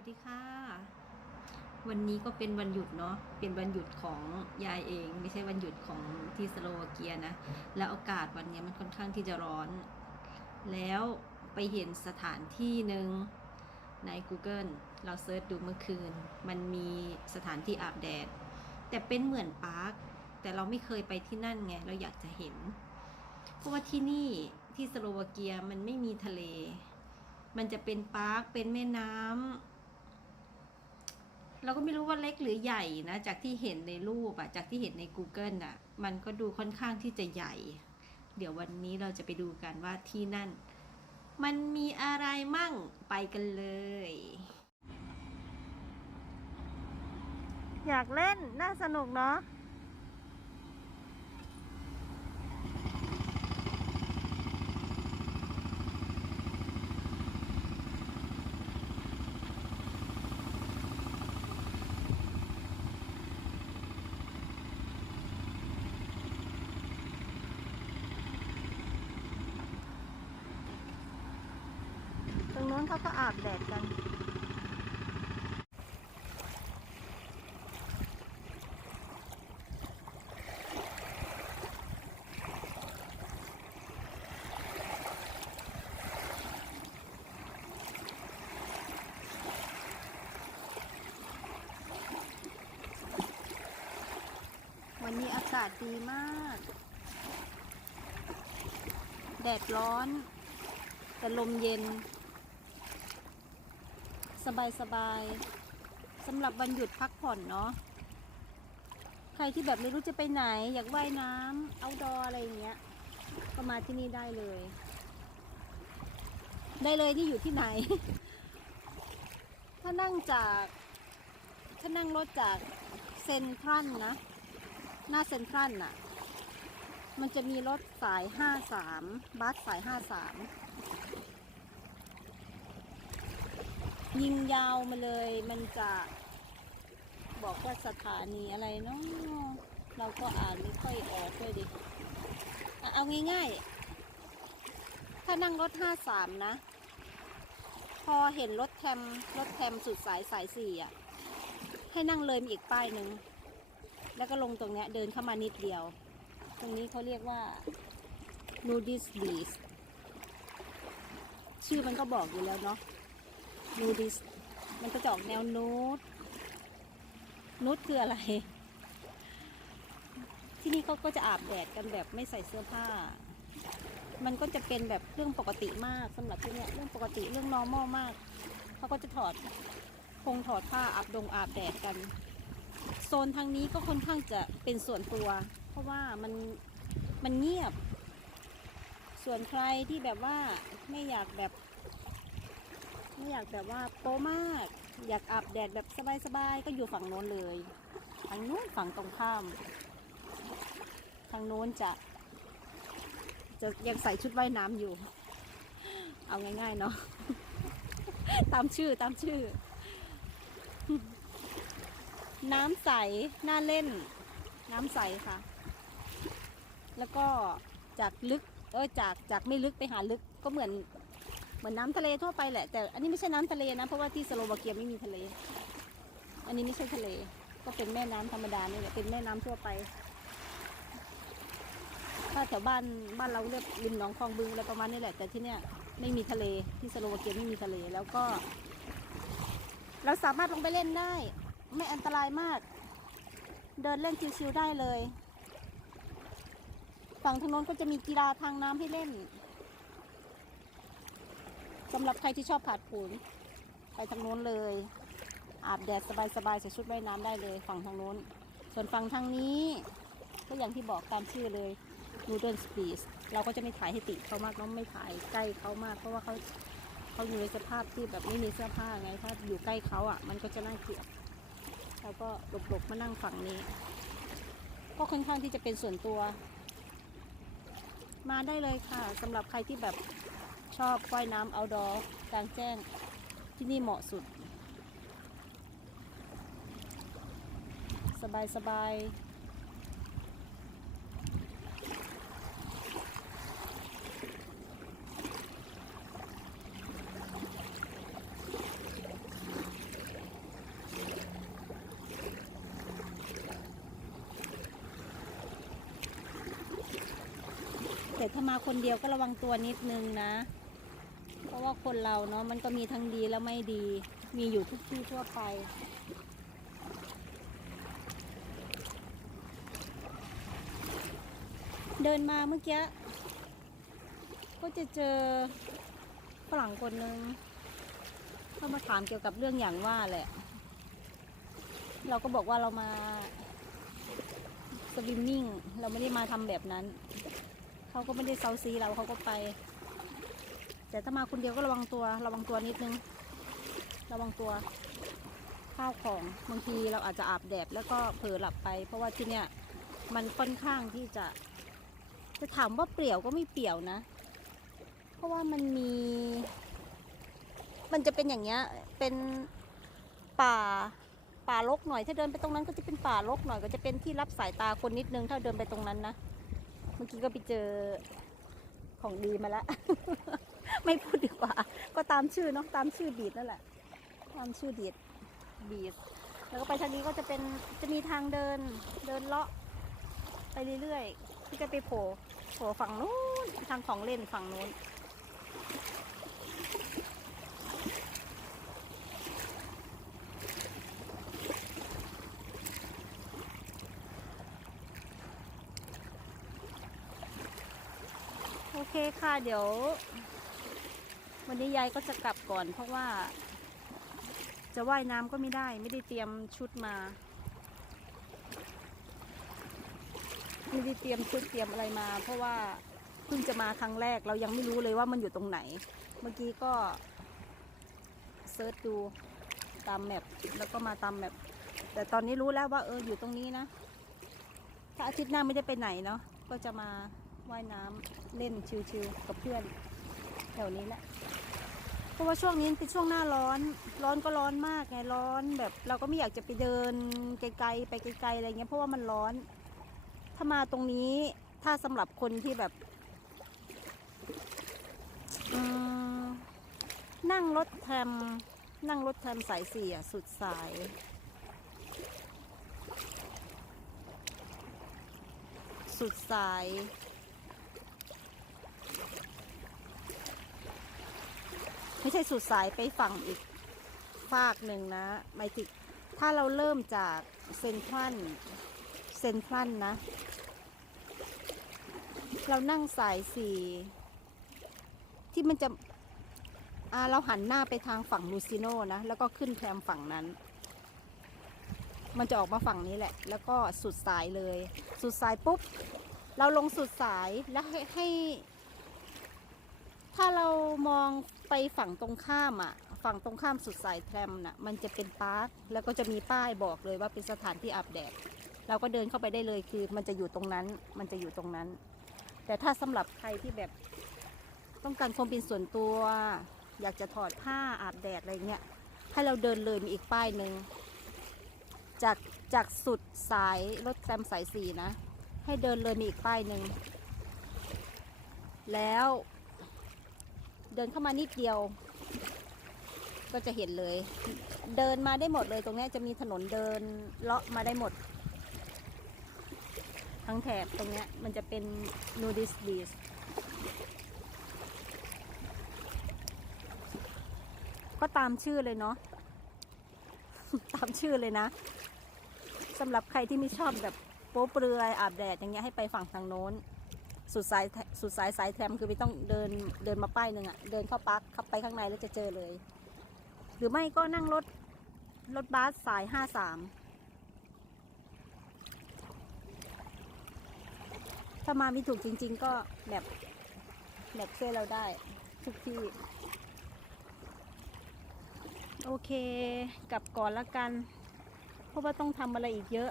วัสดีค่ะ วันนี้ก็เป็นวันหยุดเนาะเป็นวันหยุดของยายเอง ไม่ใช่วันหยุดของที่สโลวาเกียนะ แล้วอากาศวันนี้มันค่อนข้างที่จะร้อน แล้วไปเห็นสถานที่หนึ่งใน Google เราเซิร์ชดูเมื่อคืน มันมีสถานที่อาบแดด แต่เป็นเหมือนปาร์คแต่เราไม่เคยไปที่นั่นไง เราอยากจะเห็น เพราะว่าที่นี่ที่สโลวาเกียมันไม่มีทะเล มันจะเป็นปาร์คเป็นแม่น้ำ เราก็ไม่รู้ว่าเล็กหรือใหญ่นะ จากที่เห็นในรูปอะจากที่เห็นใน Google อะมันก็ดูค่อนข้างที่จะใหญ่ เดี๋ยววันนี้เราจะไปดูกันว่าที่นั่น มันมีอะไรมั่งไปกันเลย อยากเล่นน่าสนุกเนาะ เขาก็อาบแดดกัน วันนี้อากาศดีมาก แดดร้อน แต่ลมเย็น สบายสบายสำหรับวันหยุดพักผ่อนเนาะใครที่แบบไม่รู้จะไปไหน อยากว่ายน้ำเอาดออะไรอย่างเงี้ยก็มาที่นี่ได้เลย ได้เลยที่อยู่ที่ไหน ถ้านั่งจากถ้านั่งรถจากเซนทรัลนะหน้าเซนทรัลนอะมันจะมีรถสายห้าสามบัสสายห้าสาม ยิงยาวมาเลย มันจะบอกว่าสถานีอะไรเนาะเราก็อ่านไม่ค่อยออกเลยดิ เอาง่ายๆ ถ้านั่งรถห้าสามนะ พอเห็นรถแทมรถแทมสุดสายสายสี่อะ ให้นั่งเลยมีอีกป้ายหนึ่ง แล้วก็ลงตรงเนี้ยเดินเข้ามานิดเดียว ตรงนี้เขาเรียกว่า nudist beach ชื่อมันก็บอกอยู่แล้วเนาะ nudist มันก็จะออกแนวนูดนูดคืออะไร ที่นี่เขาก็จะอาบแดดกันแบบไม่ใส่เสื้อผ้า มันก็จะเป็นแบบเรื่องปกติมากสำหรับที่เนี่ยเรื่องปกติเรื่อง normal มากเขาก็จะถอดคงถอดผ้าอาบดงอาบแดดกัน โซนทางนี้ก็ค่อนข้างจะเป็นส่วนตัว เพราะว่ามันมันเงียบ ส่วนใครที่แบบว่าไม่อยากแบบ ไม่อยากแบบว่าโตมาก อยากอาบแดดแบบสบายๆก็อยู่ฝั่งโน้นเลยทางโน้นฝั่งตรงข้ามทางโน้นจะ จะยังใส่ชุดว่ายน้ำอยู่ เอาง่ายๆเนาะตามชื่อตามชื่อ น้ำใส น่าเล่น น้ำใสค่ะ แล้วก็จากลึก เออจากจากไม่ลึกไปหาลึกก็เหมือน เหมือนน้ำทะเลทั่วไปแหละ แต่อันนี้ไม่ใช่น้ำทะเลนะ เพราะว่าที่สโลวาเกียไม่มีทะเล อันนี้ไม่ใช่ทะเล ก็เป็นแม่น้ำธรรมดานี่แหละเป็นแม่น้ำทั่วไป ถ้าแถวบ้านบ้านเราเรียกริมหนองคลองบึงอะไรประมาณนี้แหละ แต่ที่เนี้ยไม่มีทะเลที่สโลวาเกียไม่มีทะเลแล้วก็ เราสามารถลงไปเล่นได้ ไม่อันตรายมาก เดินเล่นชิวๆได้เลย ฝั่งทางโน้นก็จะมีกีฬาทางน้ำให้เล่น สำหรับใครที่ชอบผาดผูนไปทางโน้นเลย อาบแดดสบายๆใส่ชุดว่ายน้ำได้เลยฝั่งทางโน้น ส่วนฝั่งทางนี้ก็อย่างที่บอกตามชื่อเลย Noodle Space เราก็จะไม่ถ่ายให้ติเขามากเน้องไม่ถ่ายใกล้เขามาก เพราะว่าเขาเขาอยู่ในสภาพที่แบบไม่มีเสื้อผ้าไงถ้าอยู่ใกล้เขาอะ มันก็จะน่าเกลียดเราก็หลบๆมานั่งฝั่งนี้ ก็ค่อนข้างที่จะเป็นส่วนตัว มาได้เลยค่ะสำหรับใครที่แบบ ชอบว่ายน้ำเอาดอกลางแจ้งที่นี่เหมาะสุด สบายสบายแต่ถ้ามาคนเดียวก็ระวังตัวนิดนึงนะ ราะว่าคนเราเนาะมันก็มีทั้งดีและไม่ดี มีอยู่ทุกที่ทั่วไป เดินมาเมื่อกี้ ก็จะเจอฝรั่งคนหนึ่งเข้ามาถามเกี่ยวกับเรื่องอย่างว่าแหละ เราก็บอกว่าเรามาสวิมมิ่ง เราไม่ได้มาทำแบบนั้น เขาก็ไม่ได้เซาซีเราเขาก็ไป แต่ถ้ามาคนเดียวก็ระวังตัวระวังตัวนิดนึง ระวังตัวข้าวของบางทีเราอาจจะอาบแดดแล้วก็เผลอหลับไป เพราะว่าที่เนี่ยมันค่อนข้างที่จะ จะถามว่าเปลี่ยวก็ไม่เปลี่ยวนะ เพราะว่ามันมี มันจะเป็นอย่างเงี้ยเป็นป่าป่ารกหน่อยถ้าเดินไปตรงนั้นก็จะเป็นป่ารกหน่อยก็จะเป็นที่รับสายตาคนนิดนึงถ้าเดินไปตรงนั้นนะเมื่อกี้ก็ไปเจอของดีมาแล้ว ไม่พูดดีกว่า ก็ตามชื่อเนาะตามชื่อบีดนั่นแหละ ตามชื่อบีดบีดแล้วก็ไปทางนี้ก็จะเป็นจะมีทางเดินเดินเลาะไปเรื่อยๆที่จะไปโผล่โผล่ฝั่งนู้นทางของเล่นฝั่งนู้นโอเคค่ะ เดี๋ยว วันนี้ยายก็จะกลับก่อน เพราะว่า จะว่ายน้ำก็ไม่ได้ ไม่ได้เตรียมชุดมา ไม่ได้เตรียมชุดเตรียมอะไรมา เพราะว่าเพิ่งจะมาครั้งแรกเรายังไม่รู้เลยว่ามันอยู่ตรงไหน เมื่อกี้ก็เซิร์ชดูตามแมปแล้วก็มาตามแมปแต่ตอนนี้รู้แล้วว่าเอออยู่ตรงนี้นะ ถ้าอาทิตย์หน้าไม่ได้ไปไหนเนาะก็จะมาว่ายน้ำเล่นชิลๆกับเพื่อน แถวนี้แหละ เพราะว่าช่วงนี้เป็นช่วงหน้าร้อน ร้อนก็ร้อนมากไงร้อนแบบ เราก็ไม่อยากจะไปเดินไกลๆไปไกลๆอะไรเงี้ยเพราะว่ามันร้อน ถ้ามาตรงนี้ถ้าสำหรับคนที่แบบนั่งรถแทมนั่งรถแทมสายสี่อะสุดสายสุดสาย ไม่ใช่สุดสายไปฝั่งอีกฝากหนึ่งนะหมายถึงถ้าเราเริ่มจากเซนทรัลเซนทรัลนะ เรานั่งสายสี่ที่มันจะอาเราหันหน้าไปทางฝั่งลูซิโนนะ แล้วก็ขึ้นแทรมฝั่งนั้น มันจะออกมาฝั่งนี้แหละ แล้วก็สุดสายเลย สุดสายปุ๊บ เราลงสุดสายแล้วให้ให้ ถ้าเรามองไปฝั่งตรงข้ามอะ ฝั่งตรงข้ามสุดสายแทรมน่ะ มันจะเป็นปาร์ค แล้วก็จะมีป้ายบอกเลยว่าเป็นสถานที่อาบแดด เราก็เดินเข้าไปได้เลยคือ มันจะอยู่ตรงนั้น มันจะอยู่ตรงนั้น แต่ถ้าสำหรับใครที่แบบ ต้องการความเป็นส่วนตัว อยากจะถอดผ้าอาบแดดอะไรเงี้ย ให้เราเดินเลยมีอีกป้ายหนึ่งจากจากสุดสายรถแซมสายสี่นะ ให้เดินเลยมีอีกป้ายหนึ่ง แล้ว เดินเข้ามานิดเดียว ก็จะเห็นเลย เดินมาได้หมดเลยตรงนี้จะมีถนนเดินเลาะมาได้หมด ทั้งแถบตรงนี้มันจะเป็น nudist beach ก็ตามชื่อเลยเนาะตามชื่อเลยนะสำหรับใครที่ไม่ชอบแบบโป๊เปลือยอาบแดดอย่างเงี้ยให้ไปฝั่งทางโน้น สุดสายสุดสายสายแทมคือไม่ต้องเดินเดินมาป้ายหนึ่งอะเดินเข้าปักข้าไปข้างในแล้วจะเจอเลย หรือไม่ก็นั่งรถรถบัสสายห้าสามถ้ามาไม่ถูกจริง ๆ ก็แบบแบบช่วยเราได้ทุกที่โอเคกลับก่อนละกัน เพราะว่าต้องทำอะไรอีกเยอะ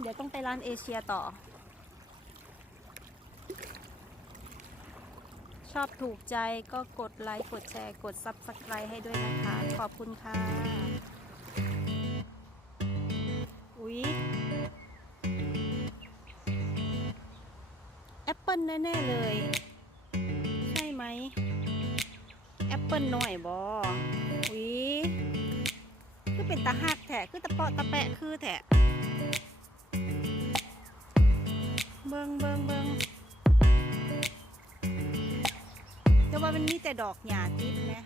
เดี๋ยวต้องไปร้านเอเชียต่อ ชอบถูกใจก็กดไลค์กดแชร์กด Subscribe ให้ด้วยนะคะ ขอบคุณค่ะ อุ๊ยแอปเปิลแน่ ๆ เลย ใช่ไหมแอปเปิลหน่อยบออุ๊ยคือเป็นตาหักแถะคือตะเปาะตะแปะคือแถะเบิงเบิงเบิง แต่ว่ามันมีแต่ดอกหญ้าติดนะ